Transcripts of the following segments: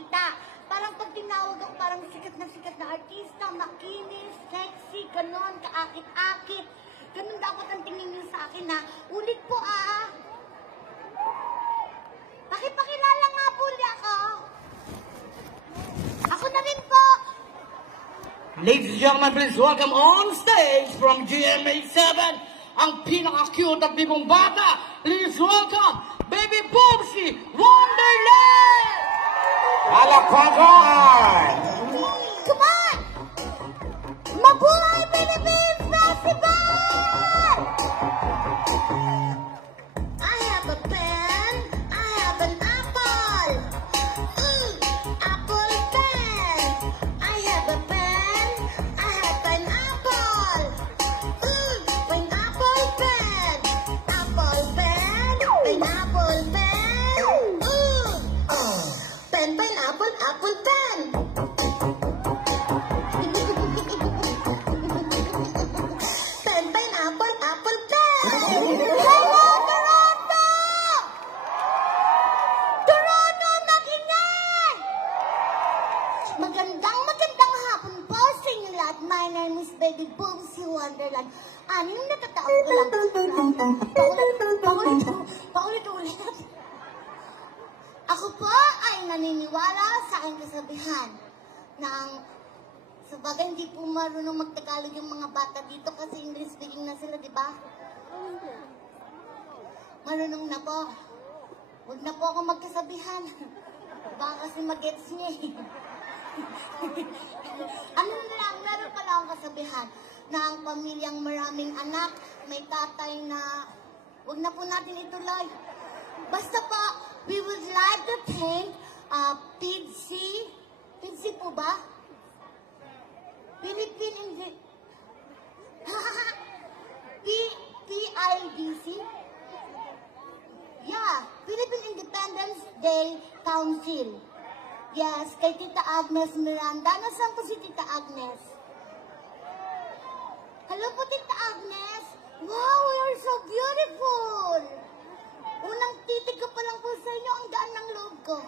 kita. Parang pag tinawag ako, parang sikat na artista, makinis, sexy, ganon, kaakit-akit. Ganon dapat ang tingin niyo sa akin, ha? Ulit po, Pakipakilala nga po niya ako. Ako na rin po. Ladies and gentlemen, please welcome on stage from GMA7, ang pinaka-cute at bibong bata. Please welcome Baby Boomsy Wonderland! Alapagan! Come on! Mabuhay Philippines Festival! I have a pen, I have an apple. Apple pen. I have a pen, I have an apple. Pineapple pen. Apple pen, pineapple pen. Pen, pineapple, apple pen. Pen, pineapple, apple pen. Hello, Toronto! Toronto, mag-ingay! Magandang hapon po sa inyo lahat. My name is Baby Boomsy Wonderland. Anong natataon ko lang? Paulit-ulit. Ako po ay naniniwala sa aking kasabihan ng sabagay hindi po marunong magtagalog yung mga bata dito kasi English speaking na sila, di ba? Marunong na po. Huwag na po ako magkasabihan. Baka kasi mag-gets niya eh. Ano na lang, meron pala akong kasabihan na ang pamilyang maraming anak, may tatay na huwag na po natin ituloy. Basta po, we would like to thank PIDC. PIDC po ba? PIDC? Yeah, Philippine Independence Day Council. Yes, kay Tita Agnes Miranda. Nasaan po si Tita Agnes? Hello po, Tita Agnes. Wow, you're so beautiful. Unang titig ko pa lang po sa inyo, ang daan ng loob ko.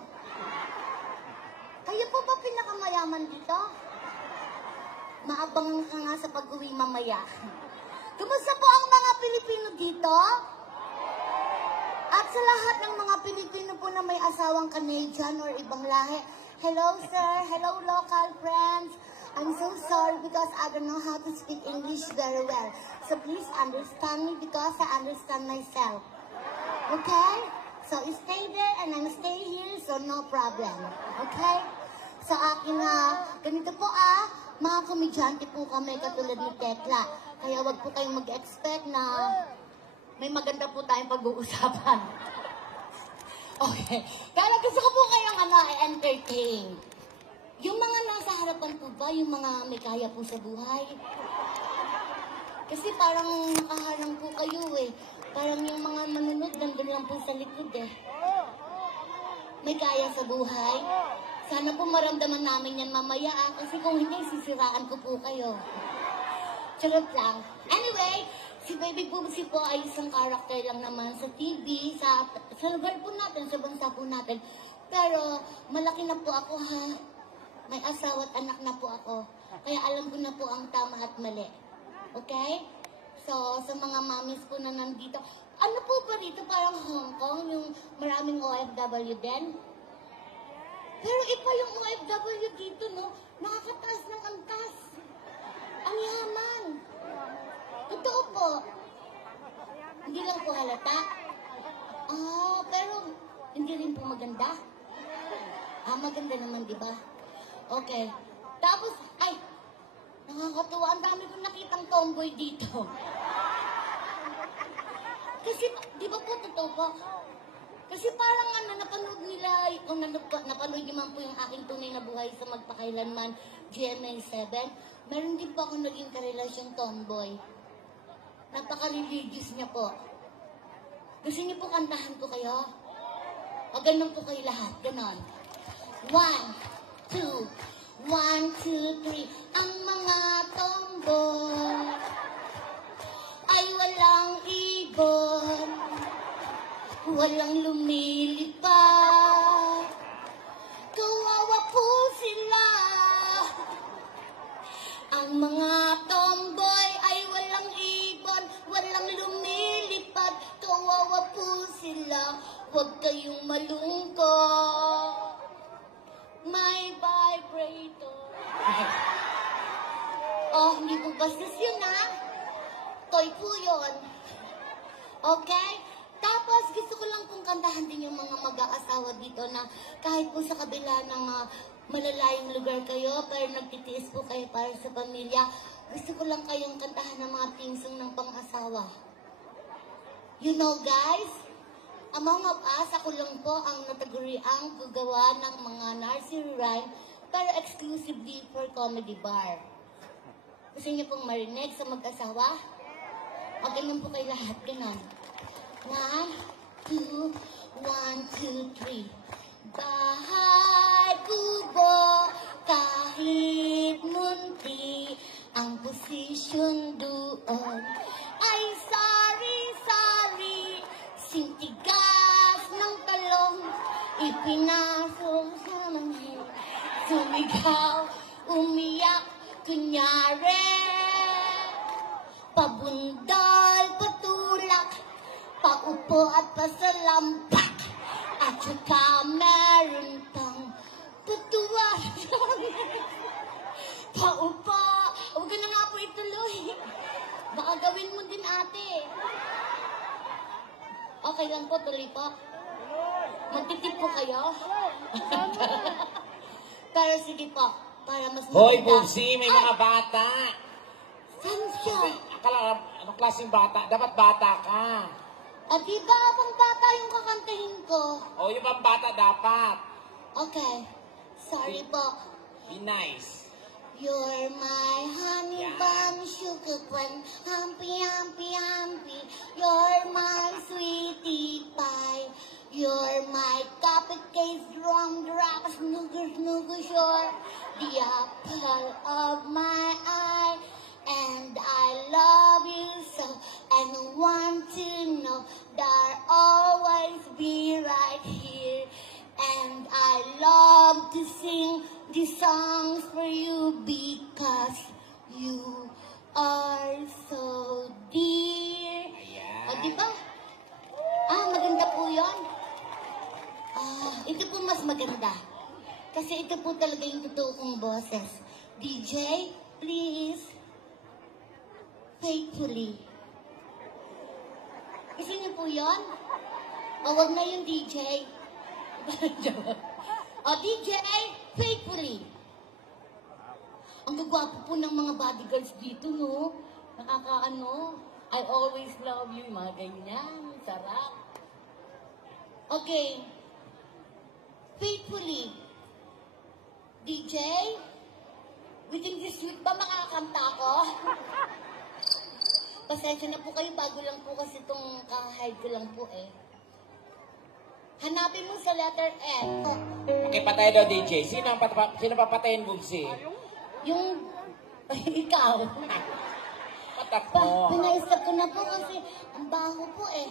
Kayo po ba pinakamayaman dito? Maabangan ka nga sa pag-uwi mamaya. Kumusta po ang mga Pilipino dito? At sa lahat ng mga Pilipino po na may asawang Canadian or ibang lahi, hello sir, hello local friends. I'm so sorry because I don't know how to speak English very well. So please understand me because I understand myself. Okay? So stay there and I'm stay here, so no problem. Okay? Sa akin ganito po mga komedyante po kami katulad ni Tekla. Kaya wag po kayong mag-expect na may maganda po tayong pag-uusapan. Okay. Kaya gusto ko po kayong entertain. Yung mga nasa harapan po ba, yung mga may kaya po sa buhay? Kasi parang nakaharang po kayo eh. Parang yung mga manunod, nandun lang po sa likod eh. May kaya sa buhay? Sana po maramdaman namin yan mamaya kasi kung hindi, sisiraan ko po kayo. Charot lang. Anyway, si Baby Boomsy po ay isang karakter lang naman sa TV, sa lugar po natin, sa bansa po natin. Pero malaki na po ako May asawa at anak na po ako. Kaya alam ko na po ang tama at mali. Okay? So, sa mga mommies po na nandito, ano po ba rito? Parang Hong Kong, yung maraming OFW din? Pero iba yung OFW dito, no? Nakakataas ng angkas. Ang yaman. Totoo po. Hindi lang po halata. Pero hindi rin po maganda. Maganda naman, di ba? Okay. Tapos, nakakatuwa. Ang dami kong nakitang tomboy dito. Kasi, di ba po, totoo po? Kasi parang napanood nila, kung napanood niyo man po yung aking tunay na buhay sa magpakailanman, GMA7, meron din po ako naging karelasyon tomboy. Napaka-religious niya po. Gusto niyo po kantahan ko kayo? O ganun po kayo lahat, ganon. 1, 2, 1, 2, 3. Ang mga tomboy ay walang ibon, walang lumilipad. Kawawa Bastos yun na. Toy po yun. Okay? Tapos gusto ko lang pong kantahan din yung mga mag-aasawa dito na kahit po sa kabila ng malalayong lugar kayo, pero nagtitiis po kayo para sa pamilya, gusto ko lang kayong kantahan ng mga tingsong ng pang-asawa. You know guys, among of us, ako lang po ang nataguriang gagawa ng mga nursery rhyme pero exclusively for comedy bar. Gusto niyo pong marinig sa mag-asawa? Ganun po kayo lahat, ganun. 1, 2, 1, 2, 3. Bahay kubo, kahit munti, ang posisyon doon ay sari-sari, sintigas ng talong, ipinasok sa manhid, sumigaw, umiyak, kunyari, pabundal, patulak, paupo at pasalampak, at saka meron pang tutuwa. Paupo, huwag ka na nga po ituloy. Baka gawin mo din ate. Okay lang po, tuloy po. Magtitip po kayo. Pero sige po, para mas Hoy, maganda. Bubsy, may mga bata. Saan siya? Akala, anong klaseng bata? Dapat bata ka. Di ba abang bata yung kakantahin ko? O, yung bang bata dapat. Okay. Sorry po. Be nice. You're my honey Yeah. bun, sugar bun, humpy, humpy, humpy. You're my sweetie pie. You're my cupcake, drum drop, snooker, snooker, sure. The apple of my eye. And I love you so, and want to know that I'll always be right here. And I love to sing these songs for you because you are so dear. Ayan. Diba? Maganda po yun. Ito po mas maganda. Kasi ito po talaga yung totoo kong boses. DJ, please. Faithfully. Gusto niyo po yun? Wag na yung DJ. DJ, faithfully. Ang gagwapo po ng mga bodyguards dito, no? Nakakaano. I always love you, mga ganyan. Sarap. Okay. Faithfully. DJ, within this week ba makakanta ko? Pasensya na po kayo, bago lang po kasi itong kahide ko lang po eh. Hanapin mo sa letter F. Okay, patay daw, DJ. Sino papatayin, Bubsy? Yung, ikaw. Patak mo. Pinaisip ko na po kasi ang baho po eh.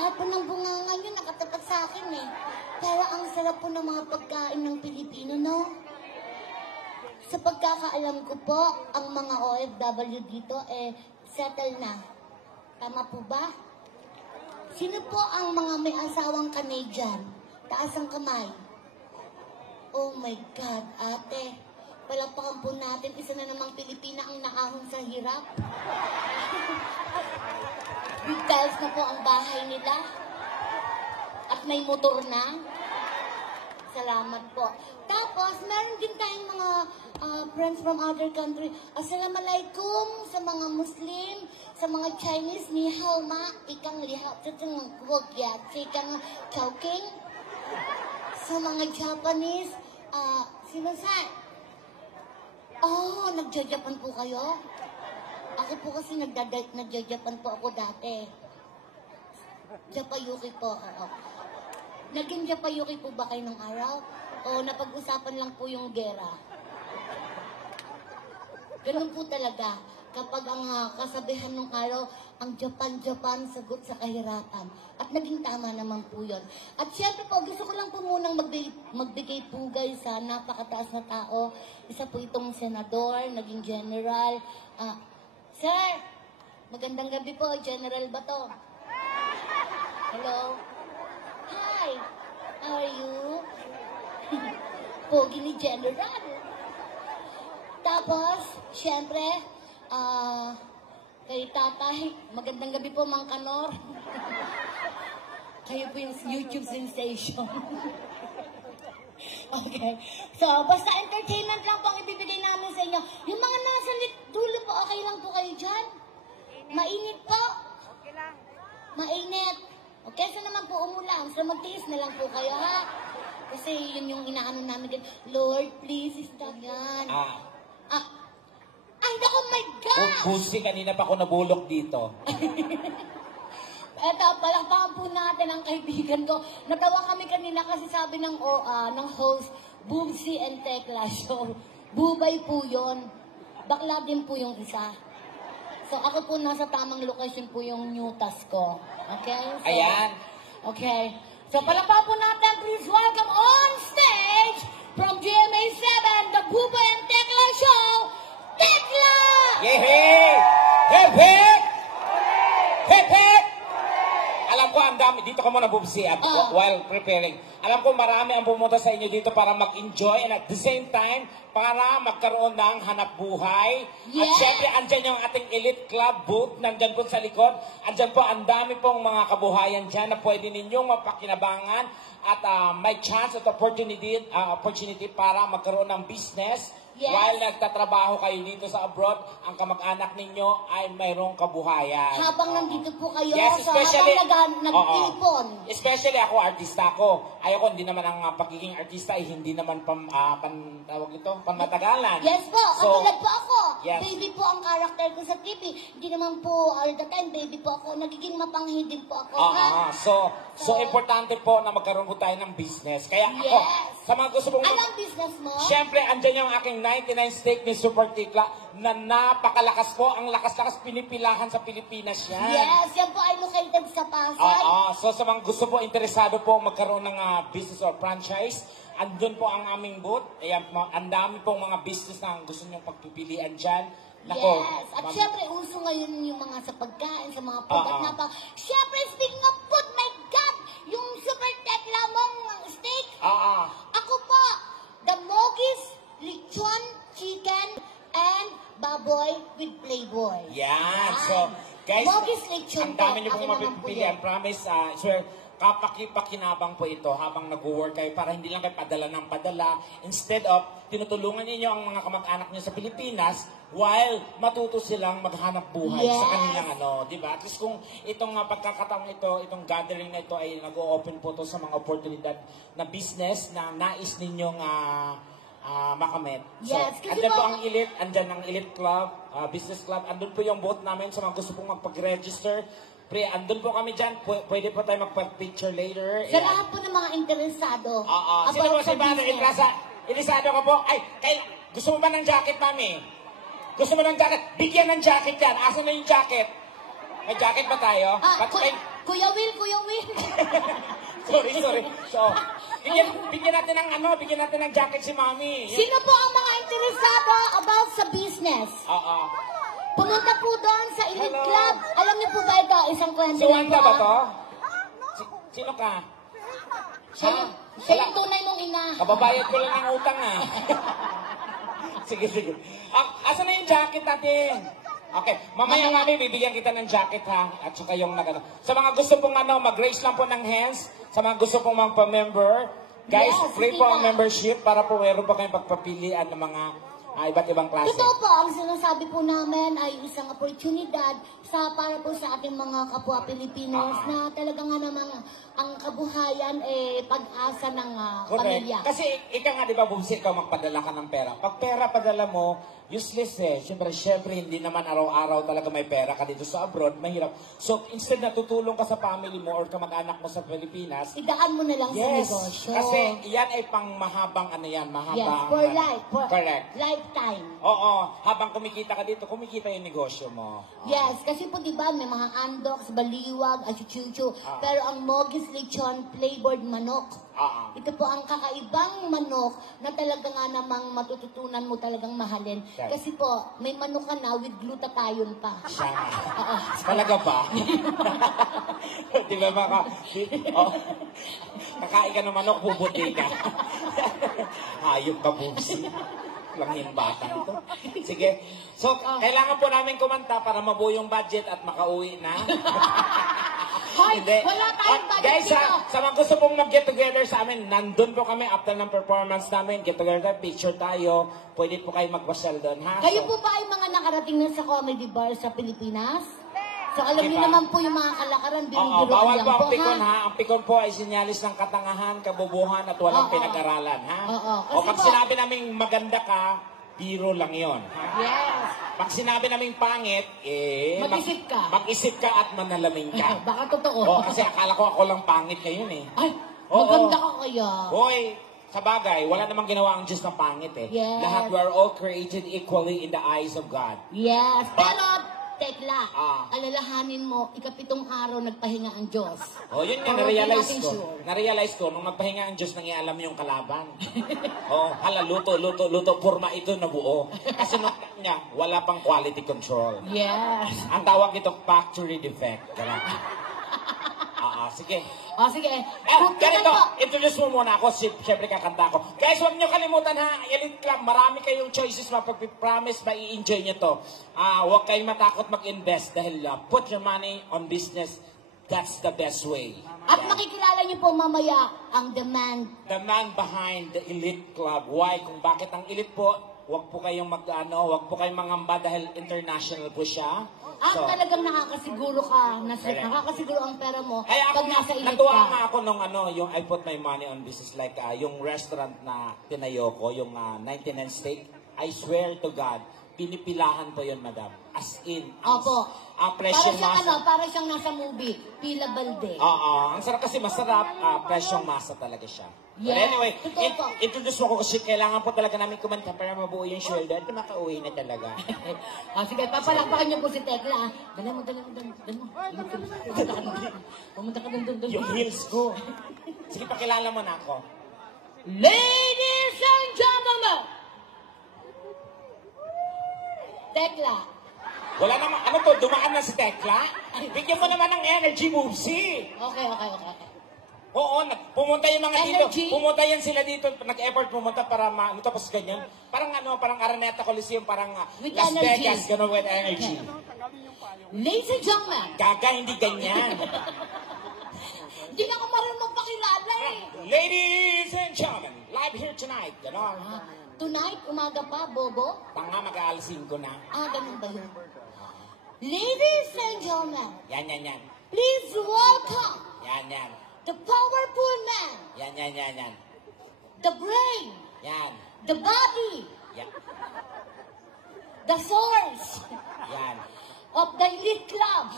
Lahat po ng bungangan yun nakatapat sa akin eh. Pero ang sarap po ng mga pagkain ng Pilipino, no? Sa pagkakaalam ko po, ang mga OFW dito eh, settle na. Tama po ba? Sino po ang mga may asawang Canadian? Taas ang kamay. Oh my God, ate. Palakpakan po natin, isa na namang Pilipina ang naahon sa hirap. Big tiles na po ang bahay nila. At may motor na. Salamat po. Tapos, meron din tayong mga friends from other country. Assalamualaikum sa mga Muslim, sa mga Chinese, ni hao ma, ikang lihao, tutong wagya, ikang chowking. Sa mga Japanese, sino sa? Nagja-Japan po kayo? Ako po kasi nagja-Japan po ako dati. Japayuki po, oo. Naging Japayuki po ba kayo nung araw? O napag-usapan lang po yung gera? Ganun po talaga. Kapag ang kasabihan nung araw, ang Japan, sagot sa kahirapan. At naging tama naman po yun. At syempre po, gusto ko lang po munang magbigay pugay sa napakataas na tao. Isa po itong senador, naging general. Sir, magandang gabi po. General ba to? Hello? Hi! How are you? Pogi ni General. Tapos, syempre, Kay tatay, magandang gabi po, Mang Kanor. Kayo po yung YouTube sensation. Okay. So, basta entertainment lang po ang ibibigay namin sa inyo. Yung mga nasa dulo po, okay lang po kayo dyan? Mainit po? Okay lang. Mainit. Okay, so naman po umulan. So, magtiis na lang po kayo, ha? Kasi yun yung inaano namin din. Lord, please, stop yan. Ay, naku, my God! Busi, kanina pa ako nabulok dito. Eto, palakpakan po natin ang kaibigan ko. Natawa kami kanina kasi sabi ng host, Boomsy and Tekla Show. Bubay po yun. Bakla din po yung isa. So, ako po nasa tamang location po yung new task ko. Okay? So, Ayan. Okay. So, palakpakan po natin. Please welcome on stage from GMA7, the Bubay and Tekla Show, Tekla! Yehey! Hep, hep! Hep, hep! Alam ko, ang dami. Dito ka muna, Bubsy, while preparing. Alam ko, marami ang pumunta sa inyo dito para mag-enjoy and at the same time, para magkaroon ng hanap buhay. Yes. At syempre, andyan yung ating Elite Club booth. Nandyan po sa likod. Andyan po, ang dami pong mga kabuhayan dyan na pwede ninyong mapakinabangan at may chance at opportunity para magkaroon ng business. Yes. While nagtatrabaho kayo dito sa abroad, ang kamag-anak ninyo ay mayroong kabuhayan. Habang nandito po kayo, Yes, so especially, habang nag-tipon. Especially ako, artista ko. Ayoko, hindi naman ang pagiging artista ay hindi naman pamatagalan. Yes po, katulad po ako. Yes. Baby po ang karakter ko sa TV. Hindi naman po all the time, baby po ako. Nagiging mapanghi din po ako. So, importante po na magkaroon po tayo ng business. Kaya ako, Yes. sa mga gusto mong... Anong business mo? Siyempre, andyan yung aking 99 steak ni Super Tikla na napakalakas po. Ang lakas-lakas pinipilahan sa Pilipinas yan. Yes, yan po ay located sa Pasay. So sa mga gusto po, interesado po magkaroon ng business or franchise, andun po ang aming booth. Ayan, ang dami pong mga business na gusto nyo pagpipilian dyan. Nako, Yes. At syempre, uso ngayon yung mga sa pagkain, sa mga food at Syempre, speaking of food, my God, yung Super Tekla mong steak. Ako po, the Mogis Lechon Chicken and baboy with Playboy. Yan. So, guys, Mogis Lechon ang dami nyo po. pong Akin naman po mapipilian. yan. Promise, swear, kapakipakinabang po ito habang nag-work kayo para hindi lang kayo padala ng padala. Instead of, tinutulungan ninyo ang mga kamag-anak nyo sa Pilipinas while matuto silang maghanap buhay Yes. sa kanilang di ba? At least kung itong pagkakataong ito, itong gathering na ito ay nag-o-open po to sa mga oportunidad na business na nais ninyong makamit. So, Yes, kasi andyan po po- ang Elite, andyan ang Elite Club, Business Club, andun po yung booth namin sa mga gusto pong magpag-register. Pre, andun po kami dyan, pwede po tayo magpag-picture later. Sa lahat po ng mga interesado. Sino po si sa Mano business. Ilisado ka po? Gusto mo ba ng jacket, mami? Gusto mo ng jacket? Bigyan ng jacket yan. Asan na yung jacket? May jacket ba tayo? Kuya Will. Sorry. So, bigyan natin ng jacket si mami. Sino po ang mga interesado about sa business? Pumunta po doon sa Elite Hello. Club. Alam niyo po ba ito? Isang kwento Si Wanda ba to? Sino ka? Siya yung tunay mong ina. Kababayad ko lang ang utang Sige. Asan na yung jacket natin? Okay, mamaya mami, bibigyan kita ng jacket ha. At saka yung sa mga gusto pong mag-raise lang po ng hands. Sa mga gusto pong magpa-member. Guys, Yes, free sige po ang po. membership para po meron pa kayong pagpapilian ng mga iba't ibang klase. Ito po, ang sinasabi po namin ay isang oportunidad para po sa ating mga kapwa Pilipinos na talaga nga namang ang kabuhayan pag-asa ng pamilya. Kasi ikaw nga, di ba, Bumsi, ikaw magpadala ka ng pera. Pag pera padala mo, useless Siyempre, hindi naman araw-araw talaga may pera ka dito sa abroad. Mahirap. So, instead na tutulong ka sa family mo or kamag-anak mo sa Pilipinas, Idaan mo na lang sa yes, negosyo. kasi yan ay pang mahabang Yes, mahabang. for life. For Correct. lifetime. Oo, habang kumikita ka dito, kumikita yung negosyo mo. Yes, kasi po diba may mga andoks, baliwag, achuchuchu. Pero ang Mogis Lechon Playboard manok. Ito po ang kakaibang manok na talaga nga namang matututunan mo talagang mahalin. Okay. Kasi po, may manok ka na with glutathione pa. Siya nga. Talaga ba? Di ba kakain ka ng manok, bubuti ka. Hayop ka, Bumsi. lang yung bata ito. Sige. So, kailangan po namin kumanta para mabuo yung budget at makauwi na. Hoy, wala tayong budget guys, dito. sa mga gusto pong mag-get together sa amin, nandun po kami after ng performance namin. Get together, picture tayo. Pwede po kayo magpasyal doon, ha? Kayo po ba ay mga nakarating na sa comedy bar sa Pilipinas? So alam niyo naman po yung mga kalakaran, Oo, binibiruan bawal lang po ang po, pikon, ha? ha? Ang pikon po ay sinyalis ng katangahan, kabubuhan, at walang Oo. pinag-aralan, ha? Oo. O Kasi pag po- sinabi naming maganda ka, biro lang yon. Yes. Pag sinabi naming pangit, Mag-isip ka. Mag-isip ka at manalamin ka. Baka totoo. Oo, kasi akala ko ako lang pangit ngayon, eh. Ay, Oo. maganda ka kaya. Hoy, sa bagay, wala namang ginawa ang Diyos na pangit, eh. Yes. Lahat, we are all created equally in the eyes of God. Yes. Pero, tekla, Ah. alalahanin mo, ikapitong araw nagpahinga ang Diyos. Oh, yun nga, Para na-realize di natin ko. sure. Na-realize ko, nung nagpahinga ang Diyos, nangialam yung kalaban. Oh, hala, luto, purma ito na buo. Kasi nung niya, wala pang quality control. Yes. Ang tawag ito, factory defect. Sige. O, sige. Ganito, introduce mo muna ako. Siyempre kakanta ako. Guys, huwag niyo kalimutan ha, Elite Club, marami kayong choices, mapag-promise, mai-enjoy niyo to. Huwag kayong matakot mag-invest dahil put your money on business. That's the best way. At makikilala niyo po mamaya ang demand. The man behind the Elite Club. Why? Kung bakit ang Elite po, huwag po kayong huwag po kayong mangamba dahil international po siya. Talagang nakakasiguro ka, nakakasiguro ang pera mo Kaya ako, pag nasa elite natuwa ka. nga ako nung yung I put my money on business like yung restaurant na tinayo ko, yung 99 steak. I swear to God, pinipilahan po yun, madam. As in. Opo. Ang Para presyong siyang masa. para siyang nasa movie, Pila Balde. Oo, ang sarap kasi masarap, presyong masa talaga siya. But Yes, anyway, totoo po. introduce mo ko kasi kailangan po talaga namin kumanta para mabuo yung shoulder at makauwi na talaga. Sige, papalakpakan niyo po si Tekla. Dali mo. Pumunta ka doon. Yung heels ko. Sige, pakilala mo na ako. Ladies and gentlemen! Tekla. Wala naman, ano to, dumaan na si Tekla? Bigyan mo naman ng energy, Moopsie. Okay. Oo, pumunta yung mga Energy? dito. Pumunta yan sila dito. Nag-effort pumunta para tapos ganyan. Parang parang Araneta Coliseum, parang With Las energy. Vegas, gano'n with energy. Ladies and gentlemen, Gaga, hindi ganyan. hindi na ako marunong magpakilala eh. Ladies and gentlemen, live here tonight. Gano'n. Tonight, umaga pa, Bobo? Tanga, mag-aalas 5 na. Ganun ba yun? Ladies and gentlemen, Yan. please welcome Yan. the powerful man, Yan. the brain, Yan. the body, Yan. the source Yan. of the Elite Club.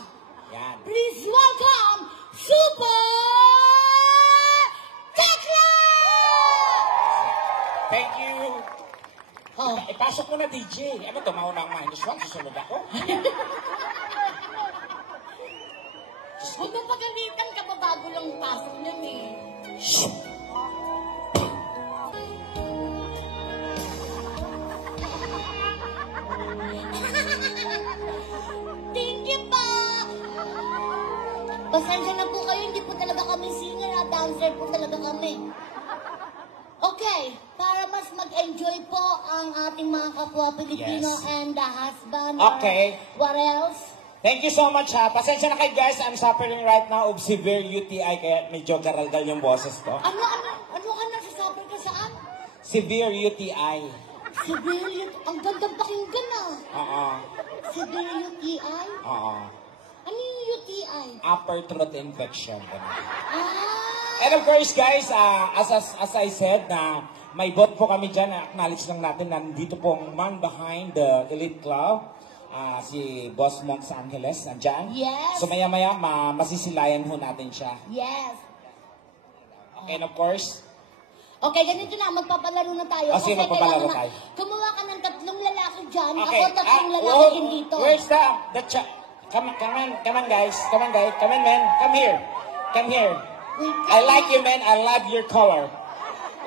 Yan. Please welcome Super Tekla! Thank you. Oh, Ipasok mo na, DJ. Ano to, mauna ang -1, susunod ako. huwag mo pagalitan ka pa bago lang pasok niyan eh. Thank you pa! Pasensya na po kayo, hindi po talaga kami singer at dancer po talaga kami. Okay, para mas mag-enjoy po ang ating mga kapwa Pilipino Yes. and the husband. Okay. What else? Thank you so much ha. Pasensya na kayo guys. I'm suffering right now of severe UTI kaya medyo garalgal yung boses ko. Ano ka nagsasuffer ka saan? Severe UTI. Severe, ang gandang pakinggan ah. Oo. Severe UTI? Oo. Ano yung UTI? Upper throat infection. Ah! And of course guys, as I said na may vote po kami dyan. Acknowledge lang natin na nandito pong man behind the Elite Club. Si Boss Monk sa Angeles, nandyan. Yes. So maya-maya, masisilayan ho natin siya. Yes. And of course, Okay, ganito na, magpapalaro na tayo. Sige, magpapalaro kailangan tayo. Kumuha ka ng 3 lalaki dyan. okay. Ako 3 lalaki din dito. Where's come on guys. Come on man. Come here. Wait, I like you man. I love your color.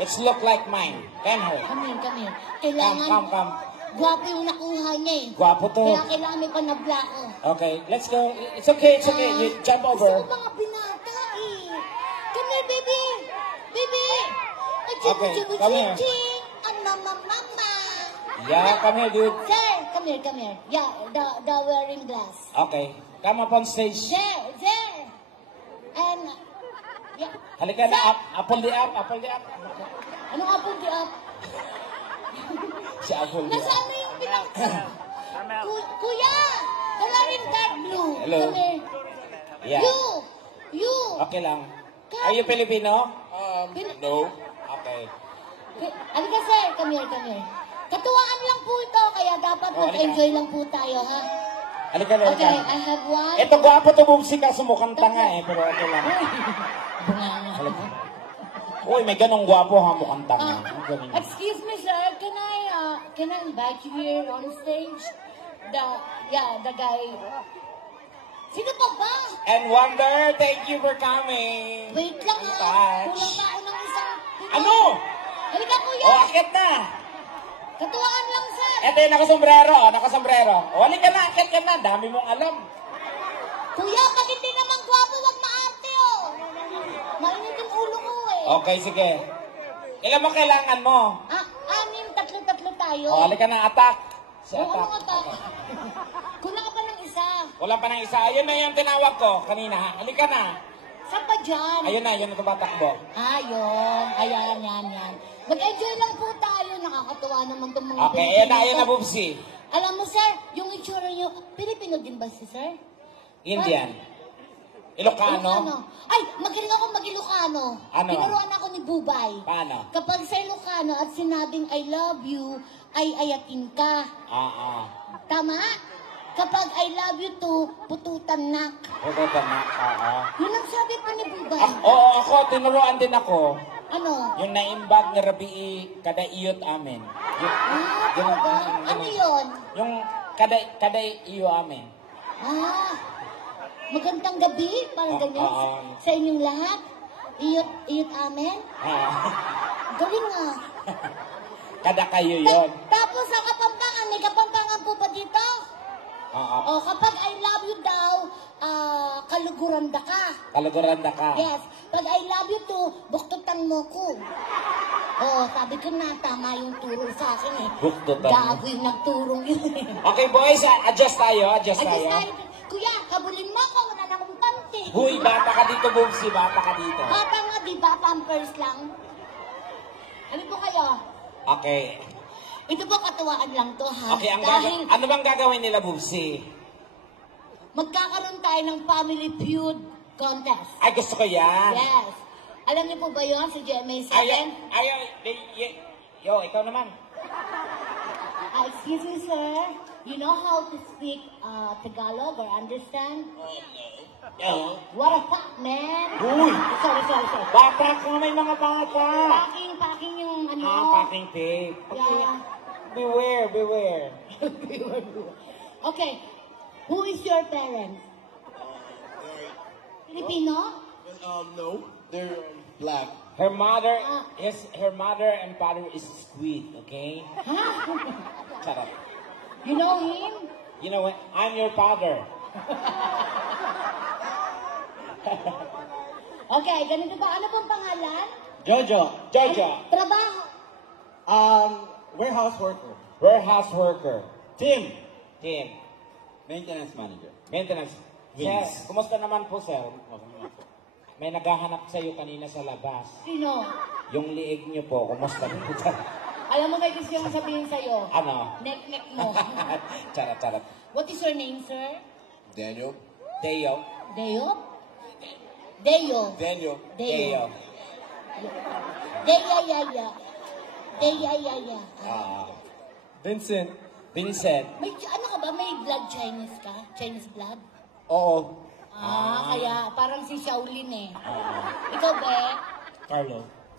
It's look like mine. Come here. Come here. Kailangan, Come. gwapo yung nakuha niya eh. Gwapo to. Kaya kailangan may panablako. Okay, let's go. It's okay. You jump Gusto over. ko mga binata eh. Come here, baby. Baby. Okay, come here. Mama. Yeah, come here, dude. Sir, come here, come here. Yeah, the wearing glass. Okay. Come up on stage. There. And, yeah. Halika na, Sir. apple the up. Anong apple di up? Si apple the Nasa up. ano yung Kuya! The wearing dark blue. Hello. Come here. Yeah. You. Okay lang. Are you Filipino? No. Okay. Halika sir, come here. Katuwaan lang po ito, kaya dapat Oh, mag-enjoy lang po tayo, ha? Halika na. Okay, I have one. Ito, gwapo to bumsi ka, sumukhang tanga eh, pero okay lang. Bunganga. Halika. Uy, may ganong gwapo ha, mukhang tanga. Excuse me, sir. Can I invite you here on stage? The guy. Sino pa ba? And Wonder, thank you for coming. Wait lang ha. Touch. Kulang pa ako ng isang. Ano? Halika kuya. O, akit na. Katuwaan lang, sir. Ito yung nakasombrero. O, halika na, akit ka na. Dami mong alam. Kuya, pag hindi naman gwapo, wag maarte, oh. Mainit yung ulo ko, eh. Okay, sige. Ilan mo kailangan mo? Anim, tatlo tayo. O, halika na, attack. Si Oo, attack. ano ka? Kulang ka pa ng isa. Wala pa ng isa. Ayun na yung tinawag ko kanina. Ha? Halika na. Saan pa dyan? Ayun na, yun na tumatakbo. Yun. Ayan, yan. Mag-enjoy lang po tayo. Nakakatuwa naman itong mga Okay, ayun na, Bubsy. Alam mo, sir, yung itsura niyo, Pilipino din ba si sir? Indian. Ilocano. Ay, magaling ako mag-Ilocano. Ano? Tinuruan ako ni Bubay. Paano? Kapag sa Ilocano at sinabing I love you, ay ayatin ka. Tama? Kapag I love you too, pututan nak. Pututan na. Yun ang sabi pa ni Bubay. Oo, ako, tinuruan din ako. Ano? Yung naimbag na rabii, kada iyot amin. Talaga? Ano yun? Yung kada iyo amin. Magandang gabi, parang ganyan. Sa inyong lahat. Iyot amen. Galing nga. Kada kayo yun. Tapos sa Kapampangan, may Kapampangan po ba dito? O kapag I love you daw, kaluguranda ka. Kaluguranda ka. Yes. Pag I love you too, buktutan mo ko. Sabi ko na, tama yung turo sa akin eh. Buktutan mo. Gago yung nagturong yun eh. Okay boys, adjust tayo. Kuya, kabulin mo ako, wala na akong panty. Huy, bata ka dito, Bubsy. Bata ka dito. Bata nga, di ba? Pampers lang. Ano po kayo? Okay. Ito po katuwaan lang to, ha? Okay, Dahil ano bang gagawin nila, Bubsy? magkakaroon tayo ng family feud contest. Ay, gusto ko yan. Yes. Alam niyo po ba yun, si GMA7? Ikaw naman. Excuse me, sir. You know how to speak Tagalog or understand? No. What a fuck, man! Uy! Sorry. Bata ka, may mga bata. Packing yung ano. Packing tape. Yeah. Beware. Okay. Who is your parents? Filipino? No, they're black. Her mother and father is squid, okay? Huh? Shut up. You know him? You know what? I'm your father. Okay, ganito ba? Ano pong pangalan? Jojo, Trabaho. warehouse worker. Warehouse worker. Tim, Maintenance manager. Sir, kumusta naman po, sir? May naghahanap sa iyo kanina sa labas. Sino? Yung liig niyo po, kumusta po? Alam mo, may gusto yung sabihin sa'yo. Ano? Nek-nek mo. Charot. What is your name, sir? Daniel. Deo. Deo. Deyaya. Vincent. May, ano ka ba? May blood Chinese ka? Chinese blood? Oo. Kaya parang si Shaolin eh. Ikaw ba?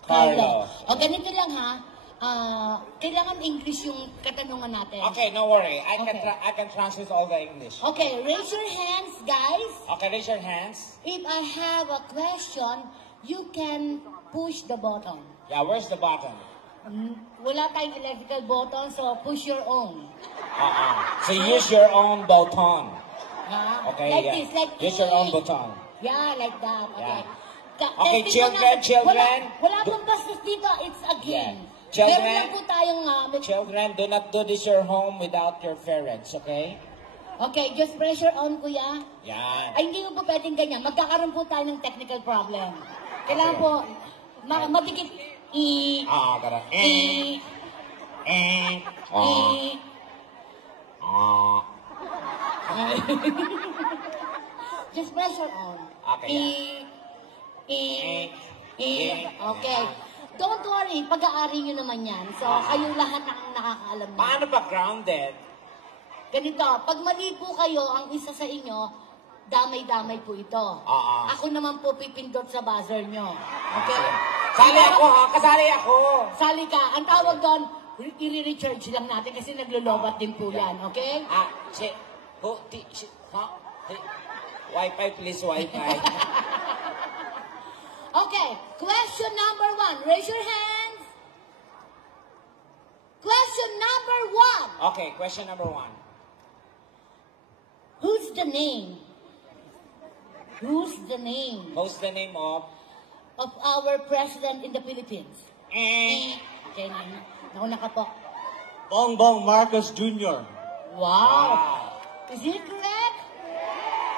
Carlo. O, ganito lang ha. Kailangan English yung katanungan natin. Okay, no worry. I Okay. can translate all the English. Okay, raise your hands, guys. Okay, raise your hands. If I have a question, you can push the button. Yeah, where's the button? Wala tayong electrical button, so push your own. So use your own button. Ha? Okay, Like yeah. this, like Use this. your own button. Yeah, like that. Okay. Yeah. Okay, Testing mo children. Wala pang bastos dito. It's a game. Children, po tayong... children, do not do this your home without your parents, okay? okay, just pressure on, kuya. Yan. Ay, hindi mo po pwedeng ganyan. Magkakaroon po tayo ng technical problem. Kailangan po, madikit. Tara. Just pressure on. Okay, Okay. Don't worry, pag-aari nyo naman yan. So, kayong lahat na ang nakakaalam niyo. Paano pa grounded? Ganito, pag mali po kayo, ang isa sa inyo, damay-damay po ito. Ako naman po pipindot sa buzzer nyo. Okay? Sali ako ha, kasali ako. Sali ka. Ang tawag doon, i-recharge lang natin kasi naglo-lobat din po yan. Okay? Wi-Fi please, Wi-Fi. Okay, question number 1. Raise your hands. Question number 1. Okay, question number 1. Who's the name? Who's the name What's the name of? of our president in the Philippines? Okay, nauna ka po. Bongbong Marcos Jr. Wow. Is it correct?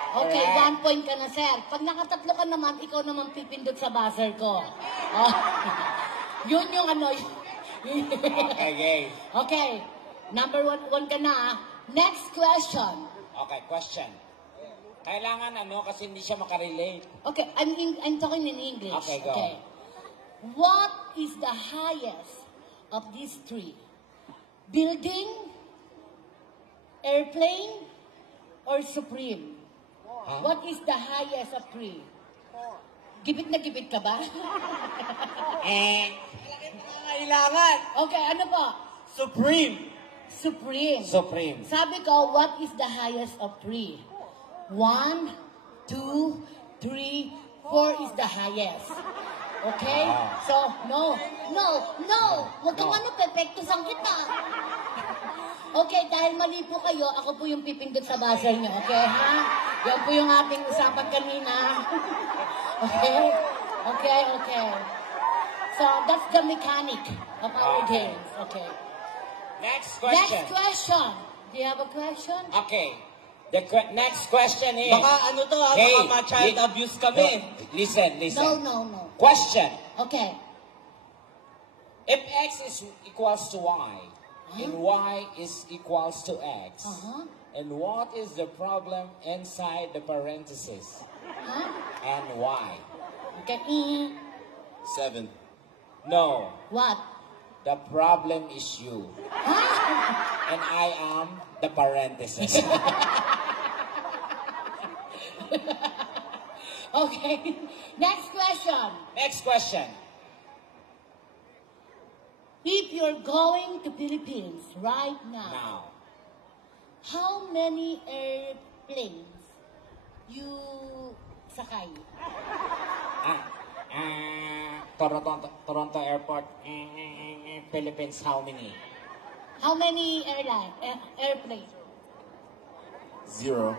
Okay, Correct. 1 point ka na, sir. Pag nakatatlo ka naman, ikaw naman pipindot sa buzzer ko. Oh. Yun yung ano. Okay. Okay, number 1 ka na. Ah. Next question. Okay, question. Kailangan kasi hindi siya makarelate. Okay, I'm talking in English. Okay, go. What is the highest of these three? Building, airplane, or supreme? Huh? What is the highest of three? Gipit na gipit ka ba? Kailangan. Okay, ano po? Supreme. Supreme. Supreme. Sabi ko, what is the highest of three? 1, 2, 3, 4 is the highest. Okay? So, no. Huwag kang pepektusan kita. Okay, dahil mali po kayo, ako po yung pipindot sa buzzer nyo. Okay, ha? Yan po yung ating usapan kanina. Okay. So, that's the mechanic of our games. Okay. Next question. Next question. Do you have a question? Okay. The next question is... Baka baka ma-child abuse kami. Listen. No. Question. Okay. If x is equals to y, and y is equals to x, and what is the problem inside the parentheses? And why? Okay. 7. No. What? The problem is you. And I am the parenthesis. Okay. Next question. Next question. If you're going to Philippines right now, Now. how many airplanes you sakay? Toronto Airport, Philippines, how many? How many airplanes? 0.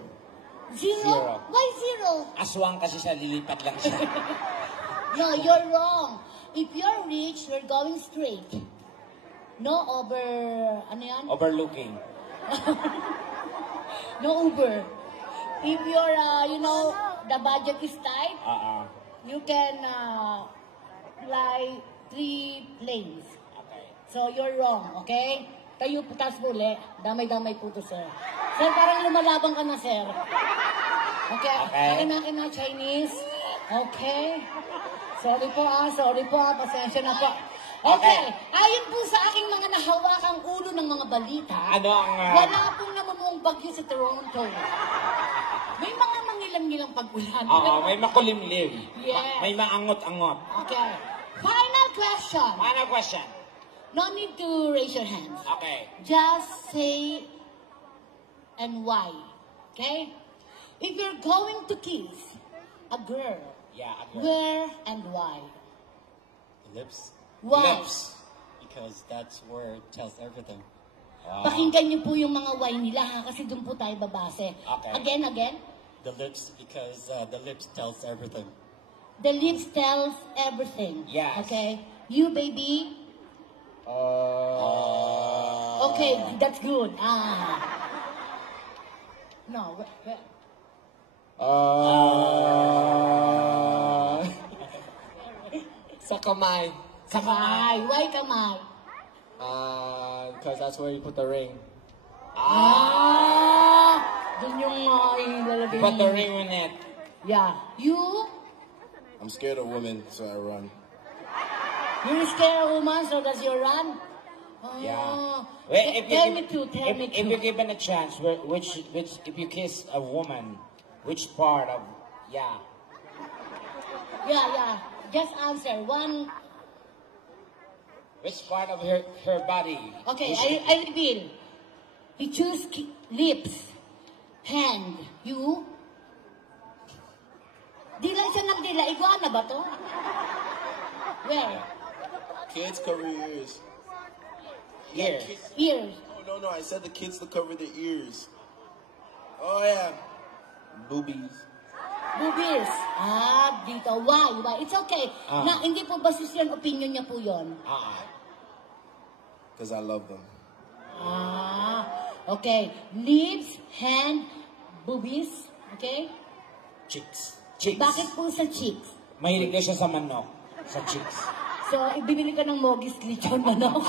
Zero? Why zero? Aswang kasi siya, lilipad lang siya. No, you're wrong. If you're rich, you're going straight. No ano yan? Overlooking. No Uber. If you're, the budget is tight, you can fly 3 planes. Okay. So, you're wrong, okay? Tayo putas mo ulit. Damay-damay po to, sir. Sir, parang lumalabang ka na, sir. Okay? Akin na, Chinese. Okay? Sorry po, pasensya na po. Okay. Ayon po sa aking mga nahawakang ulo ng mga balita, wala pong namumuong bagyo sa Toronto. May mga mangilang-ngilang pag-ulan. May makulimlim. Yes. May maangot-angot. Okay. Final question. Final question. No need to raise your hands. Okay. Just say and why. Okay? If you're going to kiss a girl, Yeah, where and why? Lips. Why? Lips. Because that's where it tells everything. Pakinggan niyo po yung mga why nila ha, kasi doon po tayo babase. Okay. Again. The lips, because the lips tells everything. The lips tells everything. Yes. Okay? You, baby? Okay, that's good. No, Sa kamay. kamay. Why kamay? Because that's where you put the ring. Dun yung ilalagay Put the mo. ring on it. Yeah. You? I'm scared of women, so I run. You're scared of woman, so does you run? Yeah. Tell me too, tell me If you're too. given a chance, which, if you kiss a woman, which part of, yeah. Yeah. Just answer. One. Which part of her body? Okay, Which- I reveal. You choose lips, hand. You? Dila siya ng dila. Iguana ba to? Where? Kids cover your ears. Here. Ears. Oh, no, I said the kids to cover their ears. Oh, yeah. Boobies. Boobies. Dito. Why? It's okay. Na, hindi po basis yan. Opinion niya po yun. Because I love them. Okay. Lips, hand, boobies. Okay? Chicks. Bakit po sa cheeks? Mahilig na siya sa manok. Sa chicks. So, ibibili ka ng mogis lechon manok.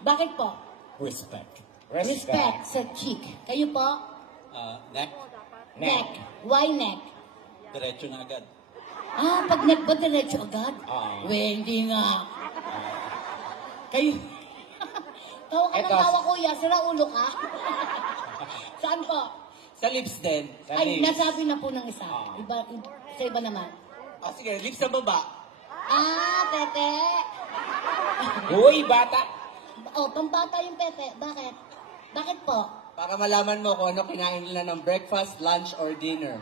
Bakit po? Respect. Respect sa cheek. Kayo po? Neck. Neck. Why neck? Diretso na agad. Pag neck ba diretso agad? Hindi nga. Kayo? Tawa ka ng Eto. tawa, kuya. Sira ulo ka. Saan po? Sa lips din. Sa Ay, lips. nasabi na po ng isa. Sa iba naman. Sige, lips sa baba. Pepe. Uy, bata. Pambata yung Pepe. Bakit? Bakit po? Para malaman mo kung ano kinain nila ng breakfast, lunch, or dinner.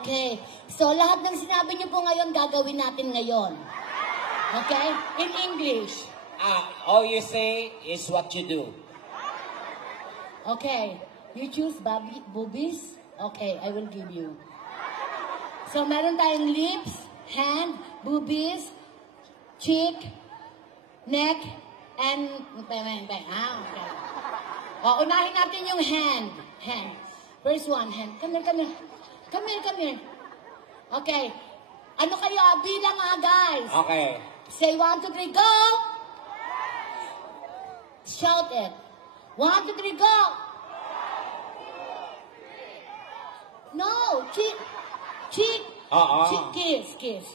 Okay. So, lahat ng sinabi niyo po ngayon, gagawin natin ngayon. Okay? In English. All you say is what you do. Okay. You choose boobies? Okay, I will give you. So, meron tayong lips, hand, boobies, cheek, neck, and... Okay. Unahin natin yung hand. Hand. First one, hand. Come here. Okay. Ano kayo? Bilang guys. Okay. Say 1, 2, 3, go! Shout it. 1, 2, 3, go! No! Cheek! Cheek! Kiss.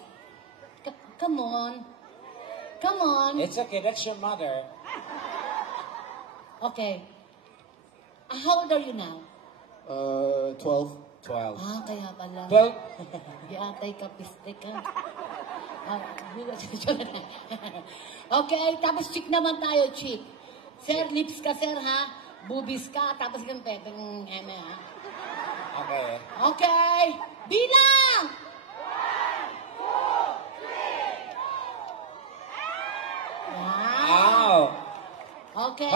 Come on. It's okay, that's your mother. Okay. How old are you now? 12. 12. Kaya pala. 12? Yatay ka, pistek ka. Okay, tapos cheek naman tayo, cheek. Sir, lips ka, sir, ha? Boobies ka, tapos yung pepeng eme, ha? Okay. Okay, bilang! 1, 2, 3. Wow! Okay.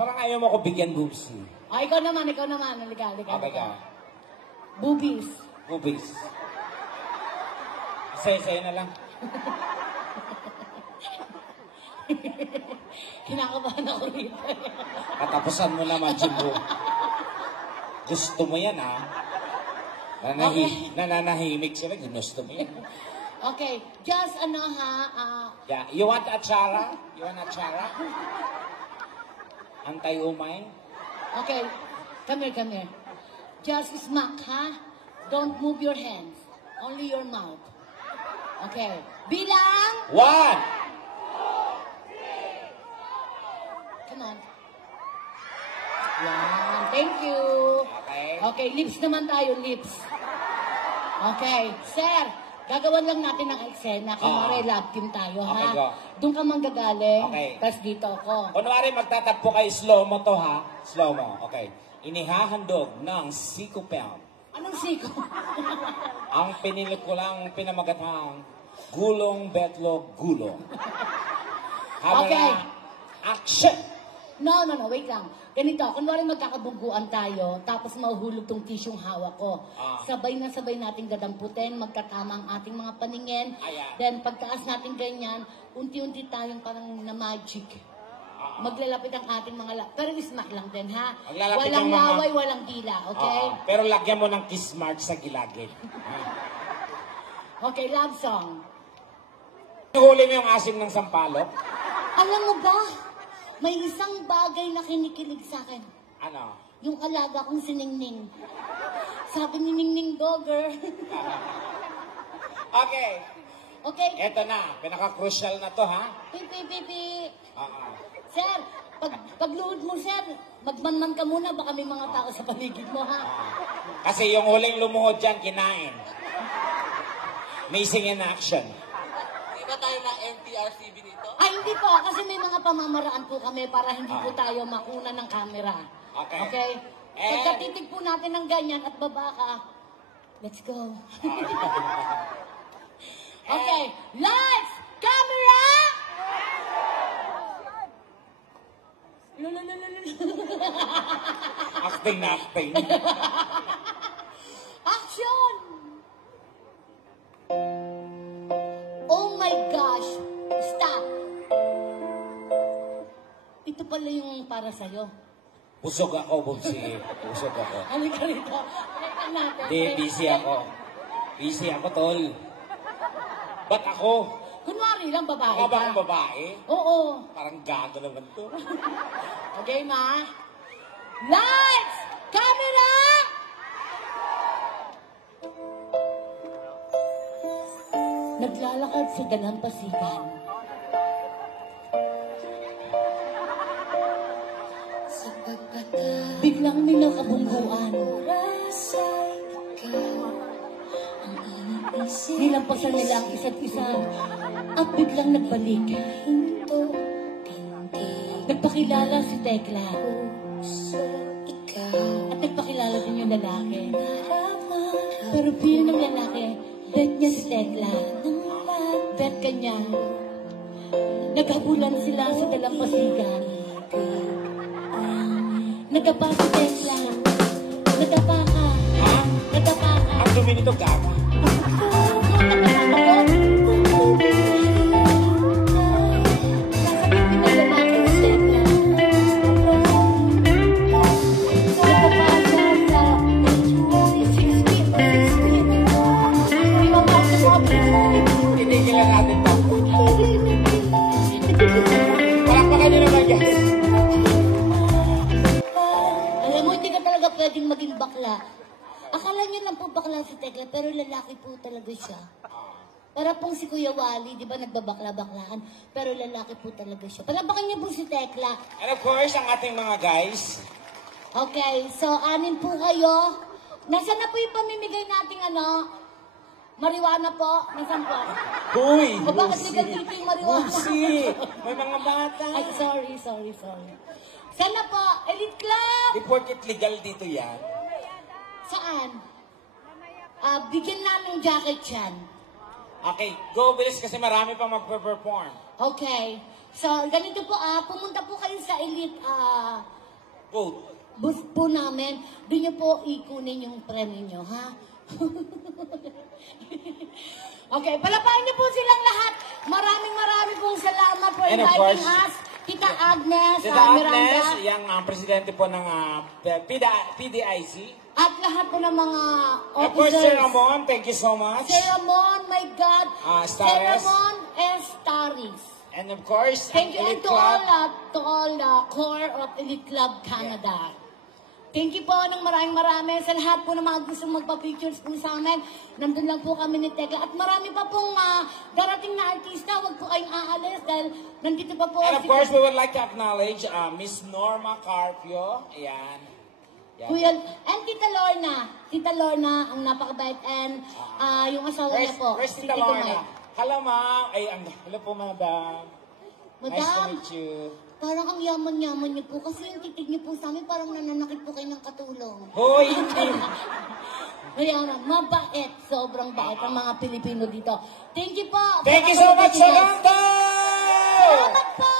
Parang ayaw mo ko bigyan boobsy. Ikaw naman. Halika. Okay ka. Boobies. Boobies. Isa-isa na lang. Kinakabahan ako rito. Katapusan mo naman, Jimbo. Gusto mo yan, ha? Nananahimik sila. Gusto mo yan. Okay, just Yeah. You want atsara? Antay-umay? Okay, come here. Just smack, ha? Don't move your hands. Only your mouth. Okay. Bilang! 1! Come on. Yan. Thank you. Okay, lips naman tayo, lips. Okay. Sir, gagawan lang natin ng eksena. Kunwari, love team tayo, Okay, ha? go. Doon ka manggagaling. Okay. Tapos dito ako. Kunwari, magtatagpo kayo, slow-mo to, ha? Slow-mo. Okay. Inihahandog ng sikupel. Anong siko? Ang pinilikulang pinamagatang gulong betlog gulong. Okay. Action! No, wait lang. Ganito, kunwari magkakabuguan tayo, tapos mahuhulog tong tisyong hawak ko. Sabay na sabay nating dadamputin, magkatama ang ating mga paningin. Ayan. Then pagtaas natin ganyan, unti-unti tayong parang na magic. maglalapit ang ating mga pero smack lang din, ha? Maglalapit Walang ang mga- laway, walang dila, okay? Oo. Pero lagyan mo ng kiss mark sa gilagid. Okay, love song. Huli mo yung asim ng sampalok? Alam mo ba, may isang bagay na kinikilig sa akin. Ano? Yung alaga kong si Ningning. Sabi ni Ningning Dogger. Okay. Okay? Eto na. Pinaka-crucial na to, ha? Pipi. Oo. Sir, pagluhod mo, sir, magmanman ka muna. Baka may mga tao sa paligid mo, ha? Kasi yung huling lumuhod dyan, kinain. Missing in action. Di ba tayo na NTRCB dito? Ay, hindi po. Kasi may mga pamamaraan po kami para hindi po tayo makuna ng camera. Okay. Okay? And- Pagkatitig po natin ng ganyan at baba ka, let's go. Okay. Lights! Camera! Acting na acting. Action! Oh my gosh! Stop! Ito pala yung para sa'yo. Busog ako, Bubsi. Busog ako. Halika rito. Halika natin. Di, busy ako. Busy ako, tol. Ba't ako? Kunwari lang, babae Ako ba ka. ang babae? Oo. Parang gago naman to. Okay, ma? Lights! Camera! Naglalakad sa dalampasigan. Biglang may nakabungguan. Nilampasan nila ang isa't isa at biglang nagbalik. Nagpakilala si Tekla. At nagpakilala din yung lalaki. Pero bilang ng lalaki, bet niya si Tekla. Bet ka niya. Naghabulan sila sa dalampasigan. Nagapa si Tekla. Nagapa ka. Ha? Nagapa ka. Ang dumi nito, gaga. Tinigil na natin to. Palakpakan nyo naman, guys. Alam mo, hindi ka talaga pwedeng maging bakla. Akala niyo lang po bakla si Tekla, pero lalaki po talaga siya. Para pong si Kuya Wally, di ba nagbabakla-baklaan, pero lalaki po talaga siya. Palabakan niyo po si Tekla. And of course, ang ating mga guys. Okay, so anin po kayo. Nasaan na po yung pamimigay nating marijuana po? Nasaan po? Huy! O bakit legal dito yung marijuana? Busi! May mga bata. Ay, sorry. Saan na po? Elite Club! Di porkit legal dito yan. Saan? Bigyan namin jacket yan. Okay, go bilis kasi marami pa magpe-perform. Okay. So, ganito po, pumunta po kayo sa Elite Go. booth po namin. Doon niyo po ikunin yung premyo niyo, ha? Okay, palapain niyo po silang lahat. Maraming pong salamat for And of inviting course, us. Tita Agnes, Tita Miranda. Agnes, yung presidente po ng PDIC. At lahat po ng mga Of course, officers. Sir Ramon, thank you so much. Sir Ramon, my God. Stares. Sir Ramon Staris. And of course, Thank you ang and Elite Club. to all the core of Elite Club Canada. Thank you po ng marami sa lahat po ng mga gusto magpa-pictures po sa amin. Nandun lang po kami ni Tekla. At marami pa pong darating na artista. Huwag po kayong aalis dahil nandito pa po. And of course, we would like to acknowledge Miss Norma Carpio. Ayan. Kuya, and Tita Lorna, ang napakabait, and yung asawa niya po. Where's si Tita Tito Lorna? Mike. Hello, ma'am. Hello po, madam. Nice to Madam, meet you. parang ang yaman-yaman niyo po. Kasi yung titig niyo po sa amin, parang nananakit po kayo ng katulong. Hoy, hindi. Mayaman, mabait. Sobrang bait ang mga Pilipino dito. Thank you po. Thank you so much, Solando! Salamat po!